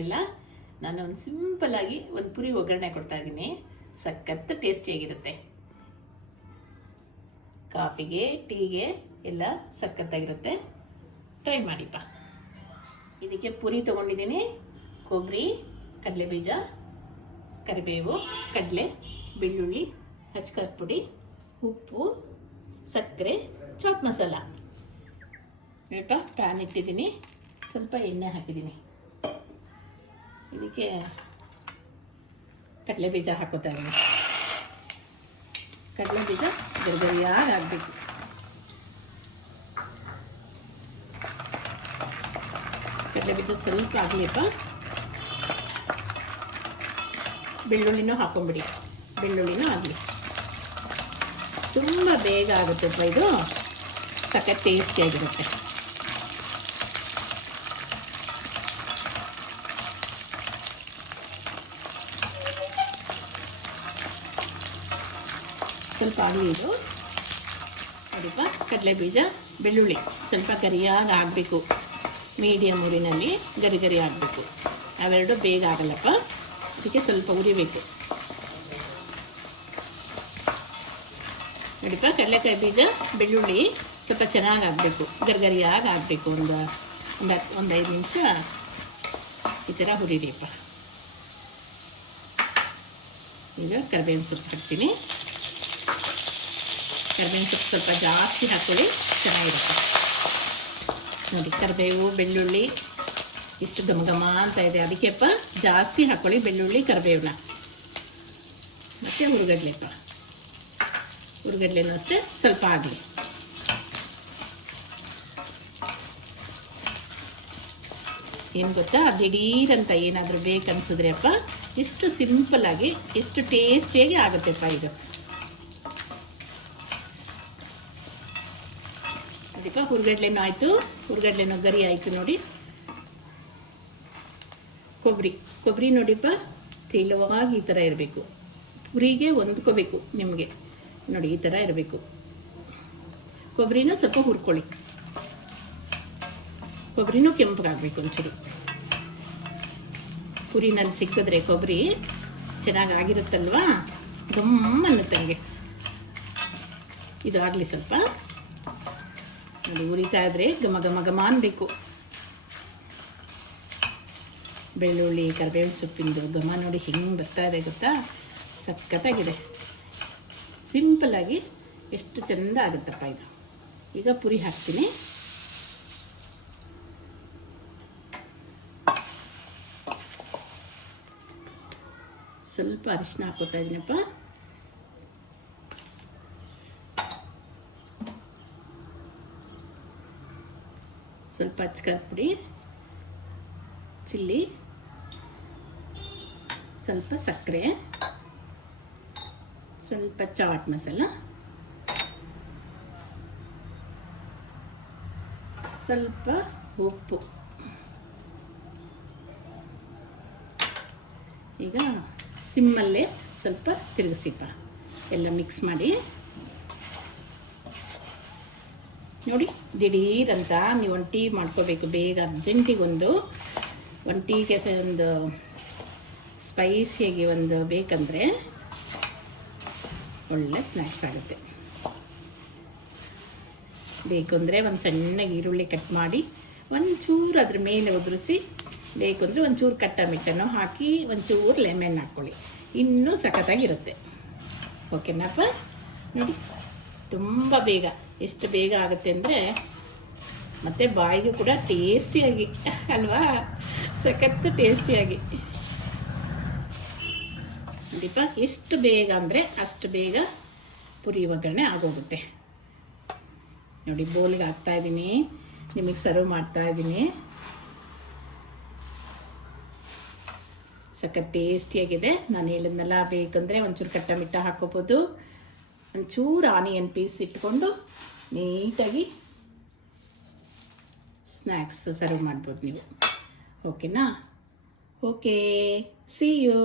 ಎಲ್ಲ. ನಾನು ಒಂದು ಸಿಂಪಲ್ಲಾಗಿ ಒಂದು ಪುರಿ ಒಗ್ಗರಣೆ ಕೊಡ್ತಾಯಿದ್ದೀನಿ. ಸಖತ್ ಟೇಸ್ಟಿಯಾಗಿರುತ್ತೆ. ಕಾಫಿಗೆ, ಟೀಗೆ ಎಲ್ಲ ಸಖತ್ತಾಗಿರುತ್ತೆ. ಟ್ರೈ ಮಾಡಿಪ್ಪ. ಇದಕ್ಕೆ ಪುರಿ ತೊಗೊಂಡಿದ್ದೀನಿ. ಕೊಬ್ಬರಿ, ಕಡಲೆಬೀಜ, ಕರಿಬೇವು, ಕಡಲೆ, ಬೆಳ್ಳುಳ್ಳಿ, ಅಚ್ಕಾರದ ಪುಡಿ, ಉಪ್ಪು, ಸಕ್ಕರೆ, ಚಾಟ್ ಮಸಾಲ. ಸ್ವಲ್ಪ ಪ್ಯಾನ್ ಇಟ್ಟಿದ್ದೀನಿ. ಸ್ವಲ್ಪ ಎಣ್ಣೆ ಹಾಕಿದ್ದೀನಿ. ಇದಕ್ಕೆ ಕಡಲೆಬೀಜ ಹಾಕೋತಾ ಇದ್ದೀನಿ. ಕಡಲೆಬೀಜ ಗರಿಗರಿಯಾಗಿ ಆಗಬೇಕು. ಕಡಲೆಬೀಜ ಸ್ವಲ್ಪ ಆಗಲಿಪ್ಪ. ಬೆಳ್ಳುಳ್ಳಿನೂ ಹಾಕೊಂಬಿಡಿ. ಬೆಳ್ಳುಳ್ಳಿನೂ ಆಗಲಿ. ತುಂಬ ಬೇಗ ಆಗುತ್ತಪ್ಪ ಇದು. ಸಖತ್ ಟೇಸ್ಟಿಯಾಗಿರುತ್ತೆ. ಸ್ವಲ್ಪ ಆಗಲಿ ಇದು. ನೋಡಿಪ್ಪ, ಕಡಲೆಬೀಜ, ಬೆಳ್ಳುಳ್ಳಿ ಸ್ವಲ್ಪ ಗರಿಯಾಗಿ ಆಗಬೇಕು. ಮೀಡಿಯಮ್ ಊರಿನಲ್ಲಿ ಗರಿ ಆಗಬೇಕು. ಅವೆರಡು ಬೇಗ ಆಗಲ್ಲಪ್ಪ. ಅದಕ್ಕೆ ಸ್ವಲ್ಪ ಉರಿಬೇಕು. ನೋಡಿಪ್ಪ, ಕಡಲೆಕಾಯಿ ಬೀಜ, ಬೆಳ್ಳುಳ್ಳಿ ಸ್ವಲ್ಪ ಚೆನ್ನಾಗಿ ಆಗಬೇಕು. ಗರಿಯಾಗಿ ಆಗಬೇಕು. ಒಂದು 5 ನಿಮಿಷ ಈ ಥರ ಹುರಿರಿಪ್ಪ. ಈಗ ಕರಿಬೇವಿನ ಸೊಪ್ಪು ಹಾಕ್ತೀನಿ. ಕರಿಬೇವಿನ ಸೊಪ್ಪು ಸ್ವಲ್ಪ ಜಾಸ್ತಿ ಹಾಕ್ಕೊಳ್ಳಿ, ಚೆನ್ನಾಗಿರುತ್ತೆ. ನೋಡಿ, ಕರಿಬೇವು, ಬೆಳ್ಳುಳ್ಳಿ ಇಷ್ಟು ಘಮ ಅಂತ ಇದೆ. ಅದಕ್ಕೆಪ್ಪ ಜಾಸ್ತಿ ಹಾಕ್ಕೊಳ್ಳಿ ಬೆಳ್ಳುಳ್ಳಿ, ಕರಿಬೇವನ್ನ. ಮತ್ತು ಹುರುಗಡ್ಲೆಪ್ಪ. ಹುರುಗಡ್ಲೆನೂ ಅಷ್ಟೇ ಸ್ವಲ್ಪ ಆಗಲಿ. ಏನು ಗೊತ್ತಾ, ದಿಢೀರಂತ ಏನಾದರೂ ಬೇಕನ್ಸಿದ್ರೆ ಅಪ್ಪ, ಇಷ್ಟು ಸಿಂಪಲ್ಲಾಗಿ ಎಷ್ಟು ಟೇಸ್ಟಿಯಾಗಿ ಆಗುತ್ತೆಪ್ಪ ಇದು. ಅದಕ್ಕೆ ಹುರುಗಡ್ಲೆನೂ ಆಯಿತು. ಹುರುಗಡ್ಲೆನೂ ಗರಿ ಆಯಿತು. ನೋಡಿ, ಕೊಬ್ಬರಿ ನೋಡಿಪ್ಪ, ತೆಳುವಾಗಿ ಈ ಥರ ಇರಬೇಕು. ಪುರಿಗೆ ಹೊಂದ್ಕೋಬೇಕು ನಿಮಗೆ. ನೋಡಿ, ಈ ಥರ ಇರಬೇಕು. ಕೊಬ್ಬರಿನ ಸ್ವಲ್ಪ ಹುರ್ಕೊಳ್ಳಿ. ಕೊಬ್ಬರಿನೂ ಕೆಂಪಗಾಗಬೇಕು ಒಂಚೂರು. ಪುರಿನಲ್ಲಿ ಸಿಕ್ಕಿದ್ರೆ ಕೊಬ್ಬರಿ ಚೆನ್ನಾಗಾಗಿರುತ್ತಲ್ವ, ಗಮ್ಮನ್ನುತ್ತಂಗೆ. ಇದು ಆಗಲಿ ಸ್ವಲ್ಪ. ನೋಡಿ, ಉರಿತಾ ಇದ್ರೆ ಘಮ ಅನ್ಬೇಕು. ಬೆಳ್ಳುಳ್ಳಿ, ಕರಿಬೇವಿನ ಸೊಪ್ಪಿಂದು ಘಮ ನೋಡಿ ಹಿಂಗೆ ಬರ್ತಾ ಇದೆ ಗೊತ್ತಾ. ಸಖತ್ತಾಗಿದೆ. ಸಿಂಪಲ್ಲಾಗಿ ಎಷ್ಟು ಚೆಂದ ಆಗುತ್ತಪ್ಪ ಇದು. ಈಗ ಪುರಿ ಹಾಕ್ತೀನಿ. ಸ್ವಲ್ಪ ಅರಿಶಿನ ಹಾಕೋತಾ ಇದ್ದೀನಪ್ಪ. ಸ್ವಲ್ಪ ಅಚ್ಕಾರದ ಪುಡಿ, ಚಿಲ್ಲಿ, ಸ್ವಲ್ಪ ಸಕ್ಕರೆ, ಸ್ವಲ್ಪ ಚಾಟ್ ಮಸಾಲ, ಸ್ವಲ್ಪ ಉಪ್ಪು. ಈಗ ಸಿಮ್ಮಲ್ಲೇ ಸ್ವಲ್ಪ ತಿರುಗಿಸಿಪ್ಪ. ಎಲ್ಲ ಮಿಕ್ಸ್ ಮಾಡಿ. ನೋಡಿ, ದಿಢೀರಂತ ನೀವು ಒಂದು ಟೀ ಮಾಡ್ಕೋಬೇಕು ಬೇಗ, ಅರ್ಜೆಂಟಿಗೆ ಒಂದು ಟೀಗೆ ಒಂದು ಸ್ಪೈಸಿಯಾಗಿ ಒಂದು ಬೇಕಂದರೆ ಒಳ್ಳೆ ಸ್ನ್ಯಾಕ್ಸ್ ಆಗುತ್ತೆ. ಬೇಕು ಅಂದರೆ ಒಂದು ಸಣ್ಣಗೆ ಈರುಳ್ಳಿ ಕಟ್ ಮಾಡಿ ಒಂಚೂರು ಅದ್ರ ಮೇಲೆ ಉದುರಿಸಿ, ಬೇಕು ಅಂದರೆ ಒಂಚೂರು ಕಟ್ಟಮಿಟ್ಟನ್ನು ಹಾಕಿ ಒಂಚೂರು ಲೆಮನ್ ಹಾಕ್ಕೊಳ್ಳಿ, ಇನ್ನೂ ಸಖತ್ತಾಗಿರುತ್ತೆ. ಓಕೆನಪ್ಪ? ನೋಡಿ, ತುಂಬ ಬೇಗ, ಎಷ್ಟು ಬೇಗ ಆಗುತ್ತೆ ಅಂದರೆ ಮತ್ತು ಬಾಯಿಗೂ ಕೂಡ ಟೇಸ್ಟಿಯಾಗಿ ಅಲ್ವಾ, ಸಖತ್ತು ಟೇಸ್ಟಿಯಾಗಿ. ನೋಡಿಪ್ಪ, ಎಷ್ಟು ಬೇಗ ಅಂದರೆ ಅಷ್ಟು ಬೇಗ ಪುರಿ ಒಗ್ಗರಣೆ ಆಗೋಗುತ್ತೆ. ನೋಡಿ, ಬೌಲಿಗೆ ಹಾಕ್ತಾಯಿದ್ದೀನಿ, ನಿಮಗೆ ಸರ್ವ್ ಮಾಡ್ತಾಯಿದ್ದೀನಿ. ಸಖತ್ ಟೇಸ್ಟಿಯಾಗಿದೆ. ನಾನು ಹೇಳಿದ್ನೆಲ್ಲ ಬೇಕಂದರೆ ಒಂಚೂರು ಕಟ್ಟ ಮಿಟ್ಟ ಹಾಕ್ಕೋಬೋದು. ಒಂಚೂರು ಆನಿಯನ್ ಪೀಸ್ ಇಟ್ಕೊಂಡು ನೀಟಾಗಿ ಸ್ನ್ಯಾಕ್ಸ್ ಸರ್ವ್ ಮಾಡ್ಬೋದು ನೀವು. ಓಕೆನಾ? Okay, see you.